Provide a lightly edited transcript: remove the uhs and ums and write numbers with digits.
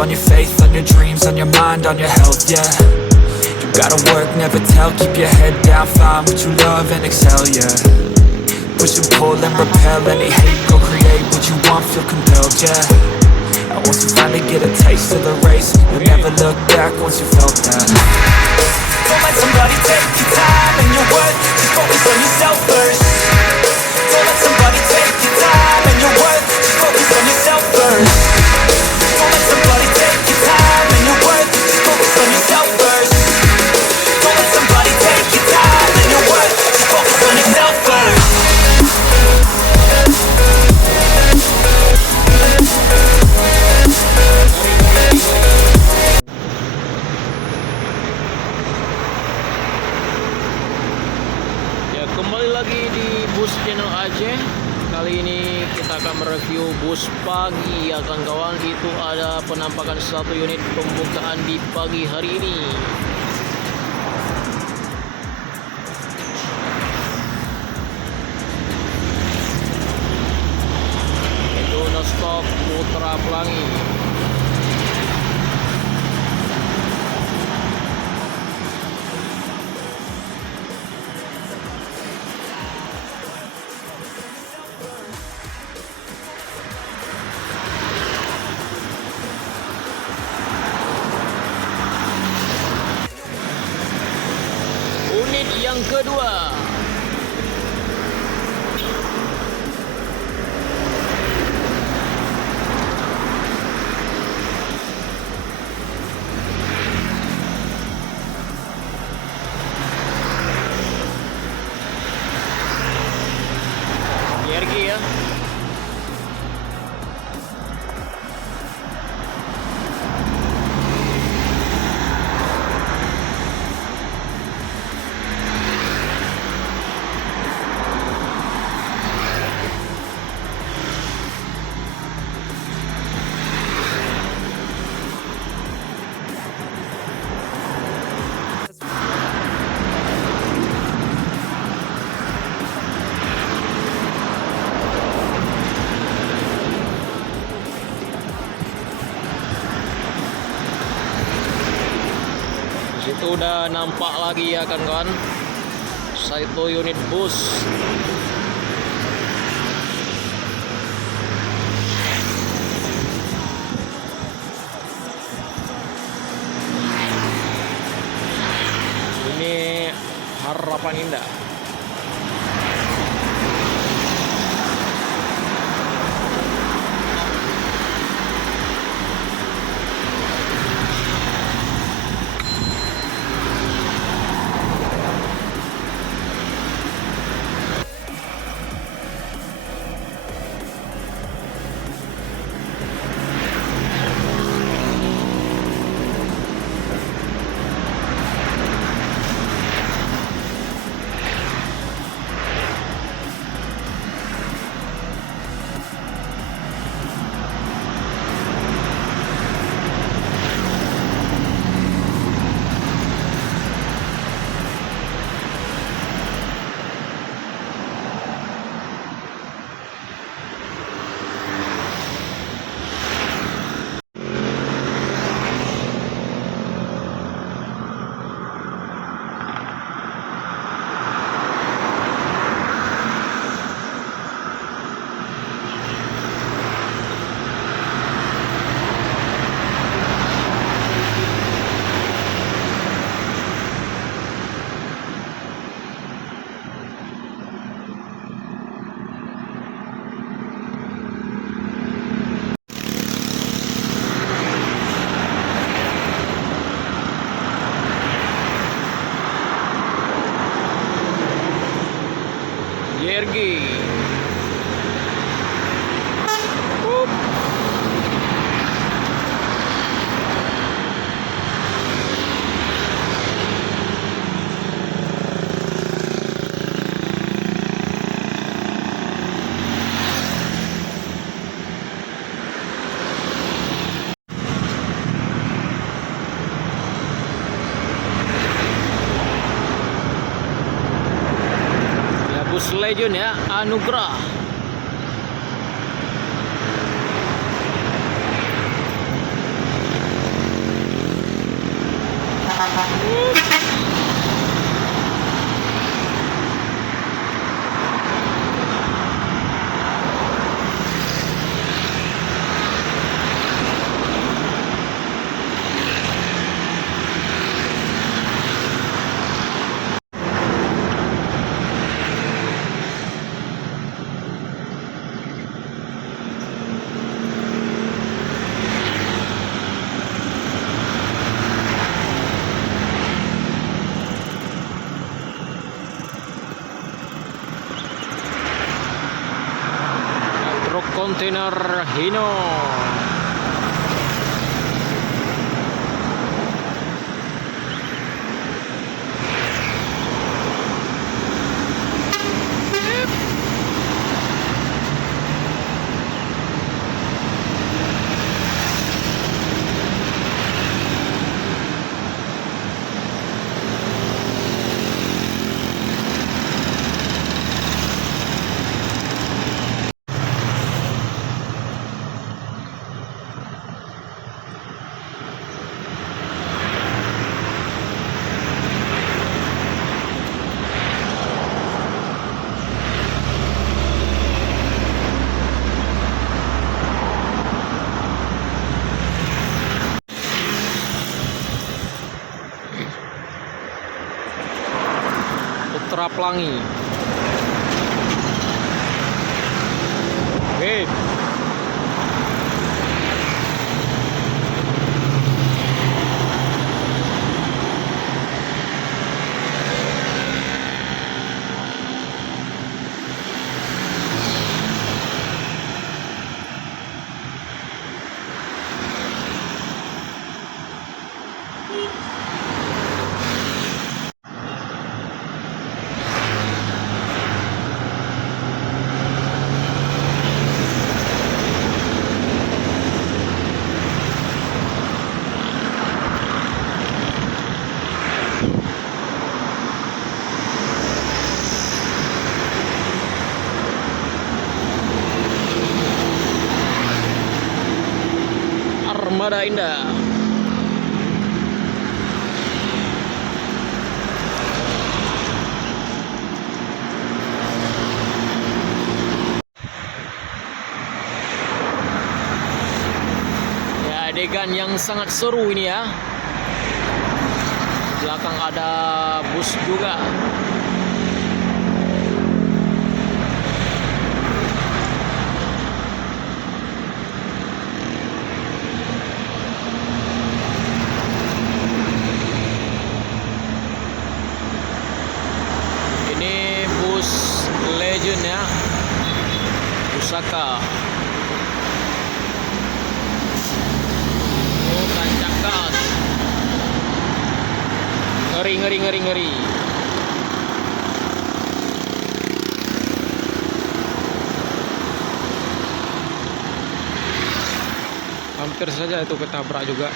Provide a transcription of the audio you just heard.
on your faith, on your dreams, on your mind, on your health, yeah. You gotta work, never tell, keep your head down, find what you love and excel, yeah. Push and pull and repel any hate, go create what you want, feel compelled, yeah. And once you finally get a taste of the race, you'll never look back once you felt that. Don't let somebody take your time and your worth, just focus on yourself first. Don't let somebody take your time and your worth, just focus on yourself first. Don't let somebody take your time and your worth, just focus on yourself first. Don't let somebody take your time and your worth, just focus on yourself first. Kembali lagi di Bus Channel Aceh. Kali ini kita akan mereview bus pagi ya kawan-kawan. Itu ada penampakan satu unit pembukaan di pagi hari ini. Itu non-stop Putra Pelangi. Unit yang kedua, GRG ya. Itu udah nampak lagi ya kawan-kawan, satu unit bus. Ini Harapan Indah. GRG. Bus Legend ya, Anugrah. Truk kontainer Hino. Putra Pelangi. Oke. Armada Indah. Ya, adegan yang sangat seru ini ya. Belakang ada bus juga. Ini bus Legend ya, Pusaka. Oh, tancap gas. Ngeri. Hampir saja itu ketabrak juga.